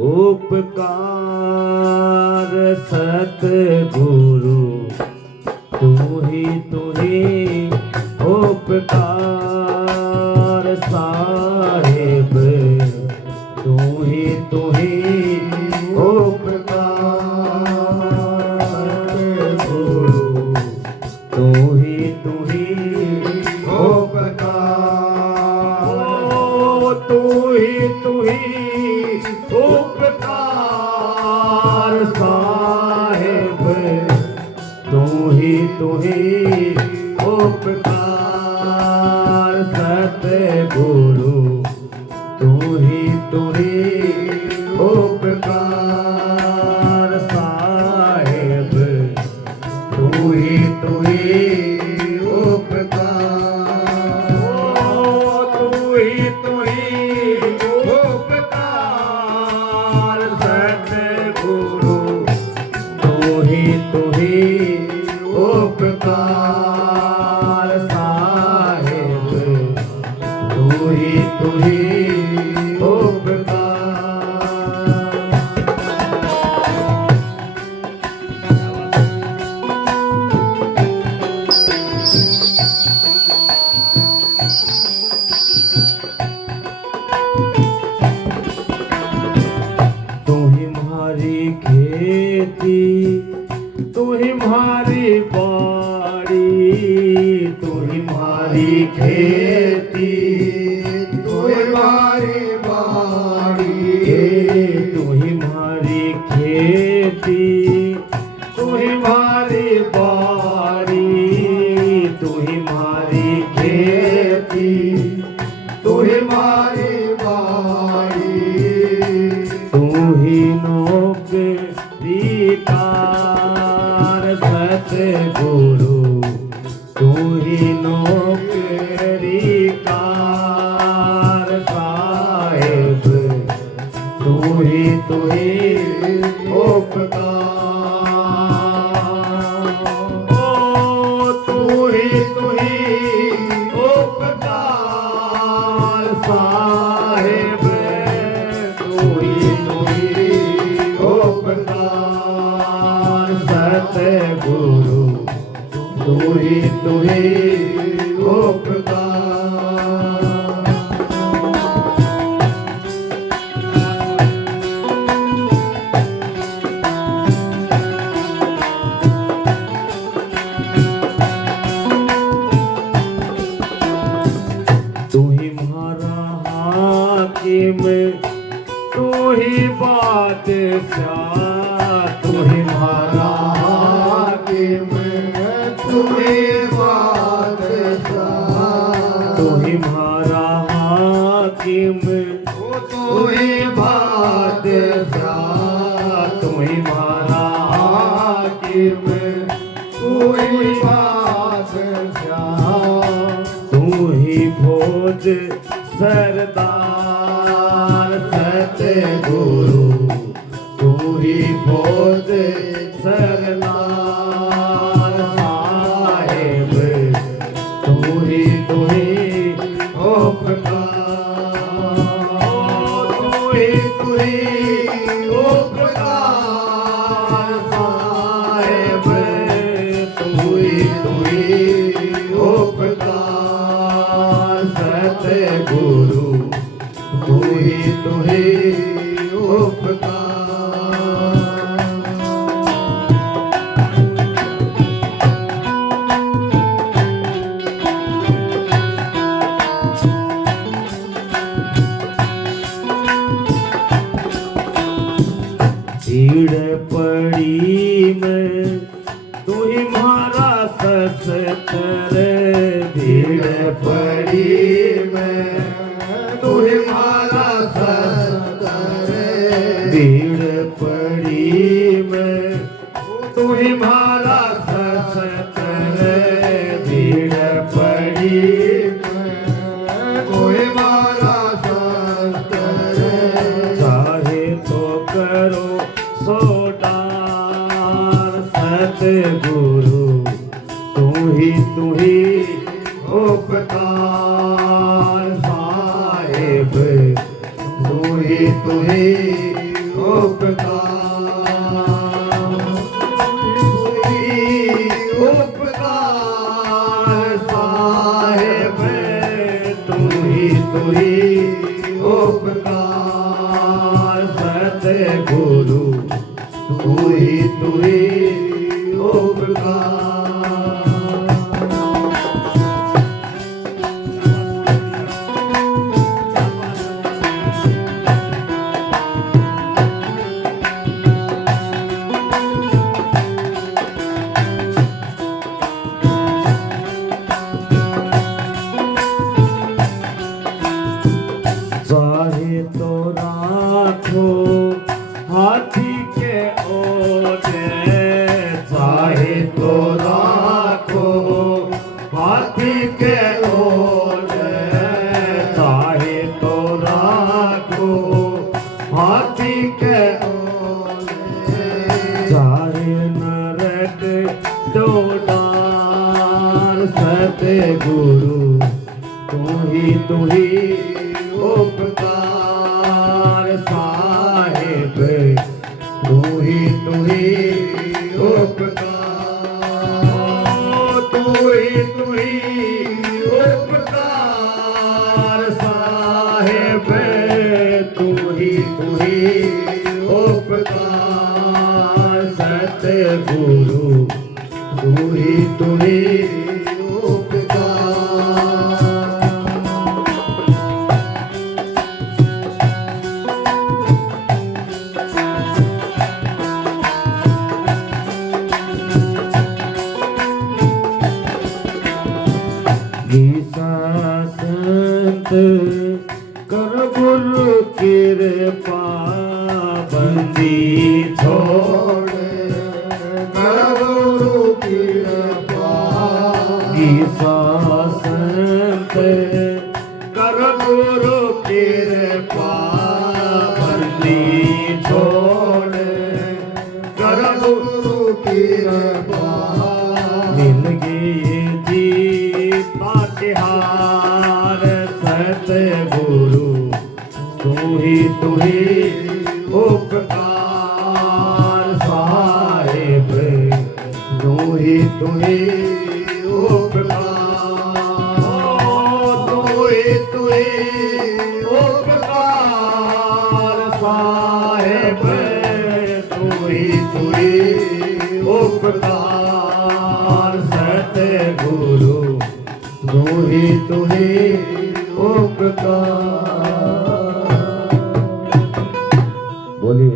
उपकार सतगुरु तू ही उपकार साहिब तू ही उपकार गुरु तू ही उपकार तू ही उपकार साहिब तू ही उपकार सतगुरु तू ही उपकार साहिब तू ही उपकार तू ही उपकार सतगुरु तू ही उपकार साहिब तू ही खेती तू ही मारी बाड़ी तू ही मारी खेती तू ही मारी बाड़ी तू ही मारी खेती तू ही मारी बाड़ी तू ही मारी खेती तू ही मारी बाड़ी तू ही नौकरीकार सतगुरु तू ही नौकरीकार साहिब तू ही उपकार तू ही उपकार साहिब तू ही उपकार सतगुरु तू ही उपकार तू ही मारा हाकिम तू ही बादशाह तू ही मारा हाकिम तू ही बादशाह तू ही मारा हाकिम तू ही बादशाह तू ही मारा हाकिम तू ही बादशाह तू ही भोज सरदार सतगुरु तू ही भोज सरदार साहिब तू ही उपकार तू ही उपकार साहिब तू ही उपकार सतगुरु तू ही उपकार भीड़ पड़ी में तू ही मारा सस्तर भीड़ पड़ी में तू ही मारा सस्तर भीड़ पड़ी में तू ही मारा सस्तर भीड़ पड़ी में तू ही मारा सस्तर चाहे तो करो सोडार सतगुरु तू ही उपकार साहिब तू ही उपकार उपकार साहेब तू ही उपकार सतगुरु तू ही उपकार चाहे तो राखो हाथी के ओढ़े चाहे तो राखो हाथी के ओढ़े चाहे तो राखो हाथी के ओढ़े चाहे नरक जोड़ान सतगुरु तू ही उपकार साहेब तू ही उपकार तू ही उपकार साहेब तू ही उपकार सतगुरु तू ही उपकार गीता संत कर गुरु कृपा बंदी छोड़ कर गुरु कृपा गीता संत कर गुरु कृपा बंदी छोड़ कर गुरु कृपा मिल गई हार सतगुरु तू ही उपकार साहेब तू ही उपकार तू ही उपकार साहेब तू ही उपकार सतगुरु तू ही उपकार बोलिए।